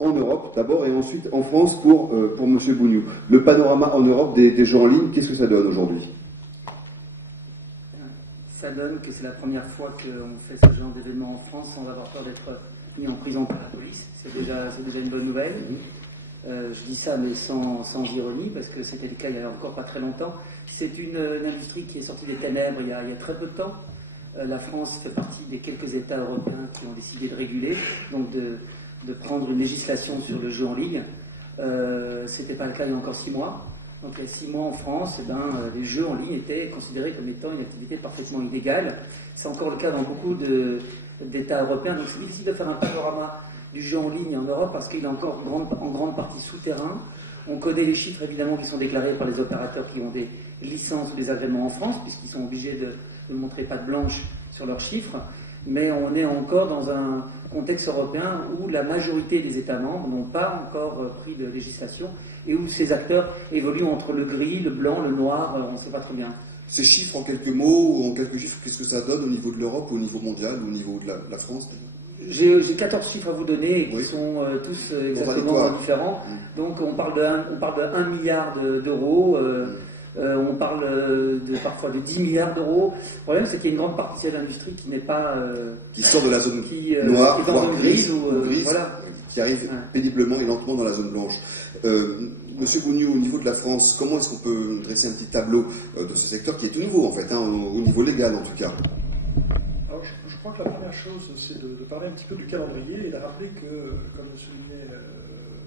en Europe d'abord et ensuite en France pour M. Bougnoux. Le panorama en Europe des jeux en ligne, qu'est-ce que ça donne aujourd'hui? Ça donne que c'est la première fois qu'on fait ce genre d'événement en France sans avoir peur d'être mis en prison par la police. C'est déjà une bonne nouvelle. Je dis ça mais sans ironie parce que c'était le cas il y a encore pas très longtemps. C'est une industrie qui est sortie des ténèbres il y a très peu de temps. La France fait partie des quelques États européens qui ont décidé de réguler, donc de prendre une législation sur le jeu en ligne. C'était pas le cas il y a encore 6 mois. Donc il y a 6 mois en France, les jeux en ligne étaient considérés comme étant une activité parfaitement illégale. C'est encore le cas dans beaucoup d'États européens. Donc c'est difficile de faire un panorama du jeu en ligne en Europe parce qu'il est encore en grande partie souterrain. On connaît les chiffres évidemment qui sont déclarés par les opérateurs qui ont des licences ou des agréments en France, puisqu'ils sont obligés de montrer patte blanche sur leurs chiffres. Mais on est encore dans un contexte européen où la majorité des États membres n'ont pas encore pris de législation et où ces acteurs évoluent entre le gris, le blanc, le noir, on ne sait pas très bien. Ces chiffres en quelques mots ou en quelques chiffres, qu'est-ce que ça donne au niveau de l'Europe, au niveau mondial, au niveau de la France? J'ai 14 chiffres à vous donner qui sont tous exactement différents. Donc on parle de 1 milliard d'euros. On parle parfois de 10 milliards d'euros. Le problème, c'est qu'il y a une grande partie de l'industrie qui n'est pas... qui sort de la zone noire, qui est dans zone grise, voilà. Qui arrive péniblement et lentement dans la zone blanche. Monsieur Bougnoux, au niveau de la France, comment est-ce qu'on peut dresser un petit tableau de ce secteur qui est tout nouveau, en fait, au niveau légal, en tout cas? Alors, je crois que la première chose, c'est de parler un petit peu du calendrier et de rappeler que, comme le soulignait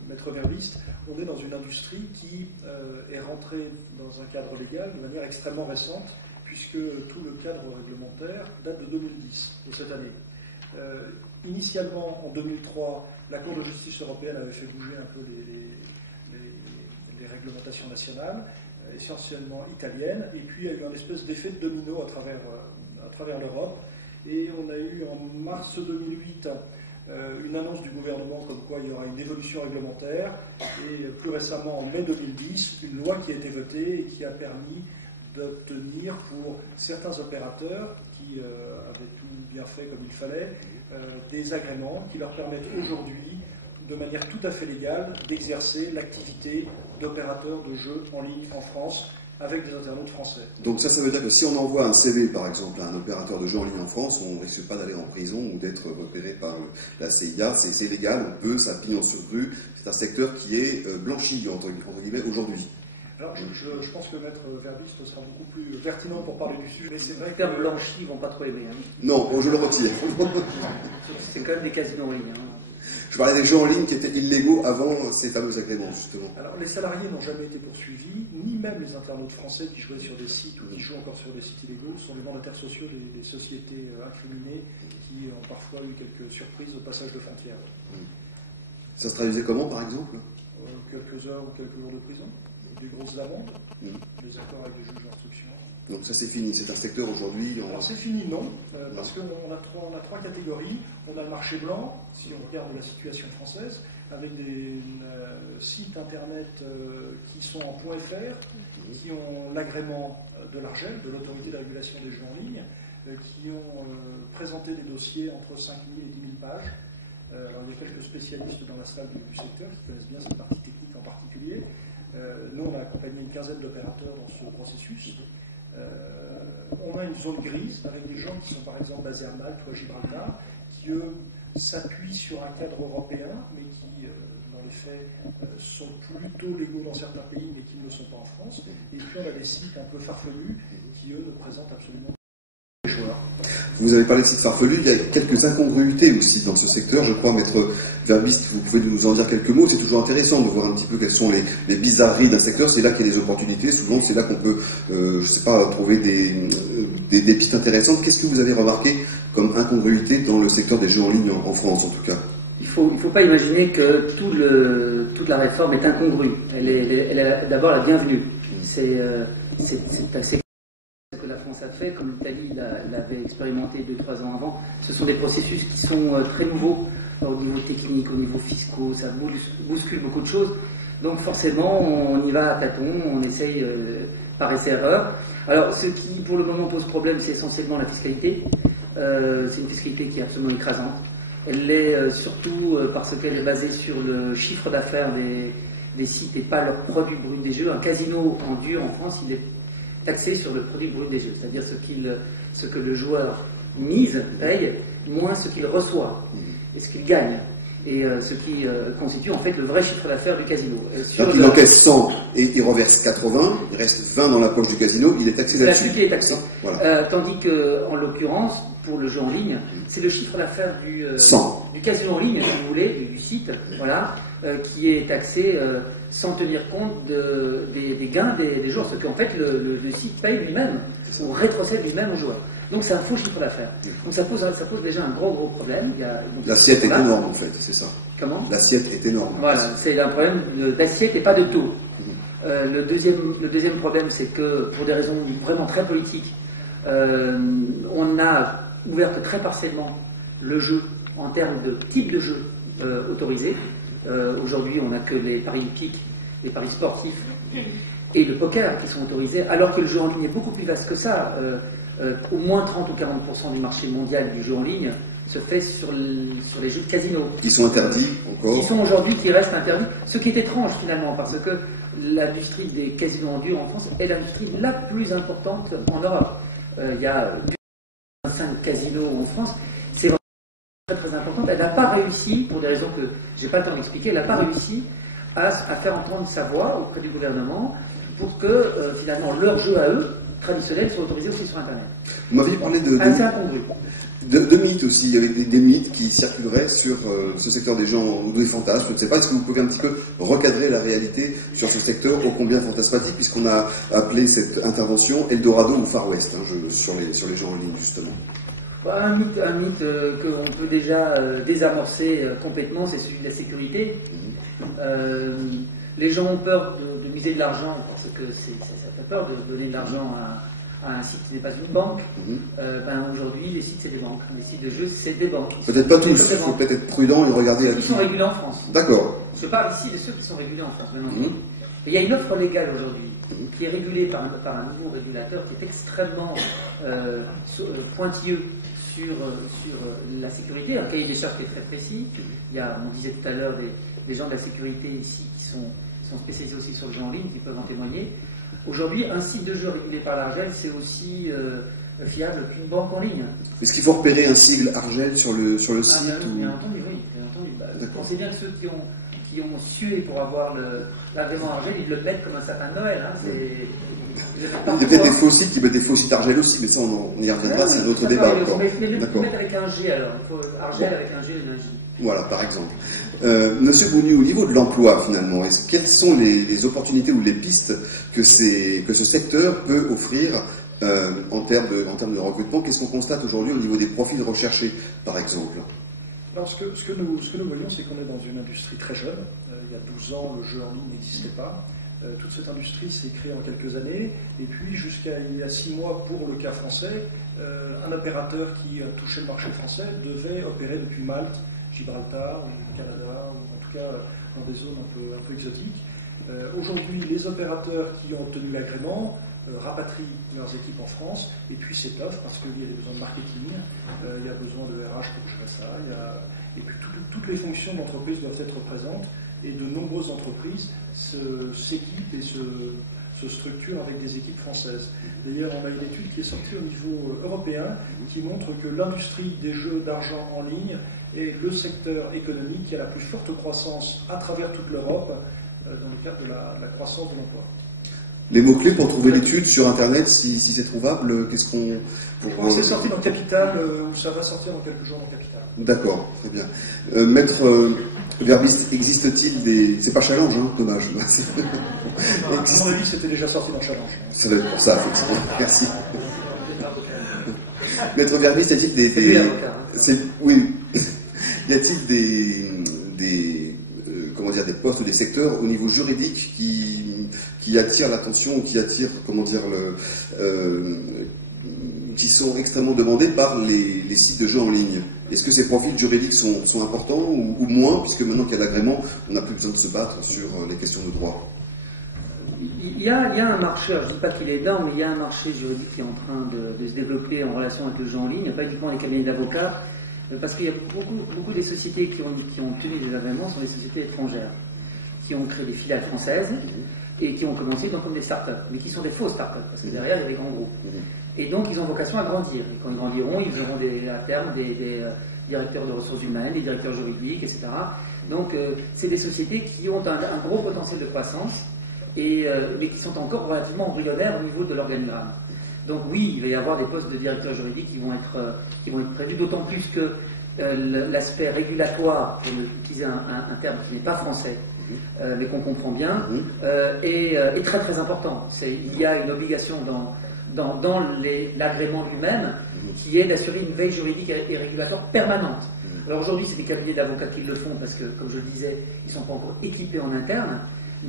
Maître Verbiste, on est dans une industrie qui est rentrée dans un cadre légal de manière extrêmement récente, puisque tout le cadre réglementaire date de 2010, de cette année. Initialement, en 2003, la Cour de justice européenne avait fait bouger un peu les réglementations nationales, essentiellement italiennes, et puis il y a eu un espèce d'effet de domino à travers l'Europe, et on a eu en mars 2008 une annonce du gouvernement comme quoi il y aura une évolution réglementaire, et plus récemment en mai 2010, une loi qui a été votée et qui a permis d'obtenir pour certains opérateurs qui avaient tout bien fait comme il fallait, des agréments qui leur permettent aujourd'hui, de manière tout à fait légale, d'exercer l'activité d'opérateur de jeux en ligne en France avec des internautes français. Donc ça veut dire que si on envoie un CV, par exemple, à un opérateur de jeux en ligne en France, on ne risque pas d'aller en prison ou d'être repéré par la CIA, c'est légal, on peut, ça pignon sur rue, c'est un secteur qui est blanchi, entre guillemets, aujourd'hui. Alors, je pense que Maître Verbiste sera beaucoup plus pertinent pour parler du sujet, mais c'est vrai que... Les termes blanchis, ils ne vont pas trop aimer. Hein. Non, je le retire. C'est quand même des casinos en ligne. Hein. Je parlais des jeux en ligne qui étaient illégaux avant ces fameux agréments, justement. Alors, les salariés n'ont jamais été poursuivis, ni même les internautes français qui jouaient sur des sites ou qui jouent encore sur des sites illégaux. Ce sont les mandataires sociaux des sociétés incriminées qui ont parfois eu quelques surprises au passage de frontières. Ça se traduisait comment, par exemple? Quelques heures ou quelques jours de prison, des grosses amendes, des accords avec des juges d'instruction. Donc ça c'est fini, c'est un secteur aujourd'hui... Alors c'est fini, non, parce qu'on a trois catégories. On a le marché blanc, si on regarde la situation française, avec des sites internet qui sont en .fr, qui ont l'agrément de l'ARJEL, de l'autorité de régulation des jeux en ligne, qui ont présenté des dossiers entre 5 000 et 10 000 pages. Alors il y a quelques spécialistes dans la salle du secteur qui connaissent bien cette partie technique en particulier. Nous on a accompagné une quinzaine d'opérateurs dans ce processus. On a une zone grise avec des gens qui sont par exemple basés à Malte ou à Gibraltar, qui eux s'appuient sur un cadre européen, mais qui dans les faits sont plutôt légaux dans certains pays, mais qui ne le sont pas en France. Et puis on a des sites un peu farfelus qui eux ne présentent absolument pas les joueurs. Vous avez parlé de sites farfelus, il y a quelques incongruités aussi dans ce secteur. Je crois, Maître Verbiste, vous pouvez nous en dire quelques mots. C'est toujours intéressant de voir un petit peu quelles sont les bizarreries d'un secteur. C'est là qu'il y a des opportunités. Souvent, c'est là qu'on peut, trouver des pistes intéressantes. Qu'est-ce que vous avez remarqué comme incongruité dans le secteur des jeux en ligne en France, en tout cas? Il faut pas imaginer que toute la réforme est incongrue. Elle est d'abord la bienvenue. C'est assez que la France a fait, comme l'Italie l'avait expérimenté 2-3 ans avant. Ce sont des processus qui sont très nouveaux au niveau technique, au niveau fiscaux, ça bouscule beaucoup de choses. Donc forcément, on y va à tâtons, on essaye par essai-erreur. Alors, ce qui pour le moment pose problème, c'est essentiellement la fiscalité. C'est une fiscalité qui est absolument écrasante. Elle l'est surtout parce qu'elle est basée sur le chiffre d'affaires des sites et pas leur produit brut des jeux. Un casino en dur en France, il est taxé sur le produit brut des jeux, c'est-à-dire ce que le joueur mise, paye, moins ce qu'il reçoit et ce qu'il gagne. Et ce qui constitue en fait le vrai chiffre d'affaires du casino. Donc il encaisse 100 et il reverse 80, il reste 20 dans la poche du casino, il est taxé là-dessus. Là-dessus qui est taxé. Voilà. Tandis qu'en l'occurrence, pour le jeu en ligne, c'est le chiffre d'affaires du casino en ligne, si vous voulez, du site, voilà, qui est taxé sans tenir compte des gains des joueurs. Ce qu'en fait le site paye lui-même, ou rétrocède lui-même aux joueurs. Donc c'est un faux chiffre d'affaires. Donc ça pose déjà un gros problème. L'assiette est énorme en fait, c'est ça. Comment ? L'assiette est énorme. Voilà, c'est un problème d'assiette et pas de taux. Le deuxième problème, c'est que pour des raisons vraiment très politiques, on a ouvert que très partiellement le jeu en termes de type de jeu autorisé. Aujourd'hui, on n'a que les paris hippiques, les paris sportifs et le poker qui sont autorisés, alors que le jeu en ligne est beaucoup plus vaste que ça. Au moins 30 ou 40% du marché mondial du jeu en ligne se fait sur les jeux de casino. Qui sont interdits encore. Qui restent interdits. Ce qui est étrange finalement, parce que l'industrie des casinos en dur en France est l'industrie la plus importante en Europe. Il y a 5 casinos en France. C'est vraiment très important. Elle n'a pas réussi, pour des raisons que je n'ai pas le temps d'expliquer, elle n'a pas réussi à faire entendre sa voix auprès du gouvernement pour que finalement leurs jeux à eux traditionnels soient autorisés aussi sur Internet. Vous m'aviez parlé de mythes aussi, il y avait des mythes qui circuleraient sur ce secteur des gens ou des fantasmes, je ne sais pas, est-ce que vous pouvez un petit peu recadrer la réalité sur ce secteur ô combien fantasmatique, puisqu'on a appelé cette intervention Eldorado ou Far West, sur les gens en ligne justement. Un mythe qu'on peut déjà désamorcer complètement, c'est celui de la sécurité. Les gens ont peur de miser de l'argent parce que ça fait peur de donner de l'argent à un site qui n'est pas une banque. Aujourd'hui, les sites, c'est des banques. Les sites de jeux, c'est des banques. Peut-être pas tous, il faut peut-être être prudent et regarder la vie. Ils sont régulés en France. D'accord. Je parle ici de ceux qui sont régulés en France, bien entendu. Il y a une offre légale aujourd'hui qui est régulée par un nouveau régulateur qui est extrêmement pointilleux sur la sécurité, un cahier des charges qui est très précis. Il y a, on disait tout à l'heure, des gens de la sécurité ici qui sont spécialisés aussi sur le jeu en ligne, qui peuvent en témoigner. Aujourd'hui, un site de jeu régulé par l'Argel, c'est aussi fiable qu'une banque en ligne. Est-ce qu'il faut repérer un sigle Argel sur le site Bien entendu, oui. Pensez bien que ceux qui ont sué pour avoir l'agrément Argel, ils le mettent comme un sapin de Noël. Il y a peut-être des faux sites qui mettent des faux sites Argel aussi, mais ça on y reviendra, c'est un autre débat. Il faut mettre avec un G alors, il faut Argel avec un G et un J. Voilà, par exemple. Monsieur Bougny, au niveau de l'emploi finalement, quelles sont les opportunités ou les pistes que ce secteur peut offrir en termes de recrutement? Qu'est-ce qu'on constate aujourd'hui au niveau des profils recherchés, par exemple? Alors, ce que nous voyons, c'est qu'on est dans une industrie très jeune. Il y a 12 ans, le jeu en ligne n'existait pas. Toute cette industrie s'est créée en quelques années. Et puis, jusqu'à il y a 6 mois, pour le cas français, un opérateur qui touchait le marché français devait opérer depuis Malte, Gibraltar, ou le Canada, ou en tout cas dans des zones un peu exotiques. Aujourd'hui, les opérateurs qui ont obtenu l'agrément rapatrient leurs équipes en France et puis s'étoffent parce qu'il y a des besoins de marketing, il y a besoin de RH pour gérer ça, et puis toutes les fonctions d'entreprise doivent être présentes et de nombreuses entreprises s'équipent et se structurent avec des équipes françaises. D'ailleurs, on a une étude qui est sortie au niveau européen qui montre que l'industrie des jeux d'argent en ligne est le secteur économique qui a la plus forte croissance à travers toute l'Europe dans le cadre de la croissance de l'emploi. Les mots-clés pour trouver l'étude sur Internet, si c'est trouvable, qu'est-ce qu'on... C'est sorti dans Capital, ou ça va sortir dans quelques jours dans Capital. D'accord, très bien. Maître Verbiste, existe-t-il des... C'est pas Challenge, dommage. À mon avis, c'était déjà sorti dans Challenge. Ça va être pour ça, effectivement. Merci. Maître Verbiste, y a-t-il des... Oui. Y a-t-il des postes ou des secteurs au niveau juridique qui attirent l'attention ou qui attirent, qui sont extrêmement demandés par les sites de jeux en ligne? Est-ce que ces profils juridiques sont importants ou moins, puisque maintenant qu'il y a l'agrément, on n'a plus besoin de se battre sur les questions de droit? Il y a un marché, je ne dis pas qu'il est énorme, mais il y a un marché juridique qui est en train de se développer en relation avec le jeu en ligne. Il n'y a pas uniquement les cabinets d'avocats, Parce qu'il y a beaucoup des sociétés qui ont obtenu des agréments sont des sociétés étrangères, qui ont créé des filiales françaises et qui ont commencé donc comme des start-up, mais qui sont des faux start-up, parce que derrière il y a des grands groupes. Et donc ils ont vocation à grandir. Et quand ils grandiront, ils auront à terme des directeurs de ressources humaines, des directeurs juridiques, etc. Donc c'est des sociétés qui ont un gros potentiel de croissance, mais qui sont encore relativement embryonnaires au niveau de l'organigramme. Donc oui, il va y avoir des postes de directeurs juridiques qui vont être prévus, d'autant plus que l'aspect régulatoire, pour utiliser un terme qui n'est pas français, mais qu'on comprend bien, est très très important. Il y a une obligation dans l'agrément lui-même qui est d'assurer une veille juridique et régulatoire permanente. Alors aujourd'hui, c'est des cabinets d'avocats qui le font parce que, comme je le disais, ils ne sont pas encore équipés en interne,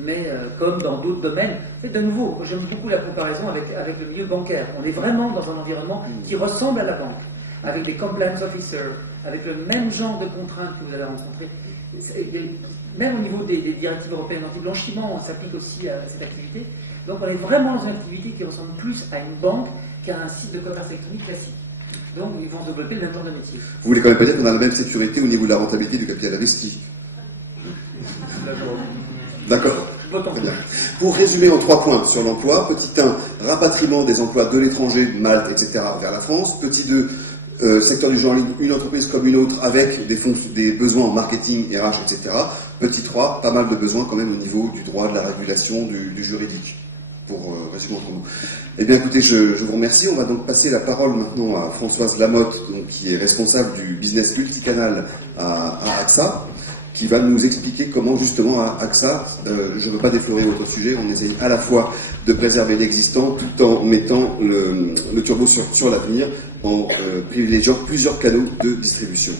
mais comme dans d'autres domaines. Et de nouveau, j'aime beaucoup la comparaison avec le milieu bancaire. On est vraiment dans un environnement qui ressemble à la banque, avec des compliance officers, avec le même genre de contraintes que vous allez rencontrer. Même au niveau des directives européennes anti-blanchiment, on s'applique aussi à cette activité. Donc on est vraiment dans une activité qui ressemble plus à une banque qu'à un site de commerce électronique classique. Donc ils vont développer le même genre de métier. Vous voulez quand même pas dire qu'on a la même sécurité au niveau de la rentabilité du capital investi? D'accord. Très bien. Pour résumer en 3 points sur l'emploi, petit 1, rapatriement des emplois de l'étranger, de Malte, etc. vers la France. Petit 2, secteur du genre, une entreprise comme une autre avec des besoins en marketing, RH, etc. Petit 3, pas mal de besoins quand même au niveau du droit, de la régulation, du juridique. Pour résumer entre nous. Eh bien écoutez, je vous remercie. On va donc passer la parole maintenant à Françoise Lamotte, donc, qui est responsable du business multicanal à AXA, qui va nous expliquer comment justement à AXA, je ne veux pas déflorer votre sujet, on essaye à la fois de préserver l'existant tout en mettant le turbo sur l'avenir, en privilégiant plusieurs canaux de distribution.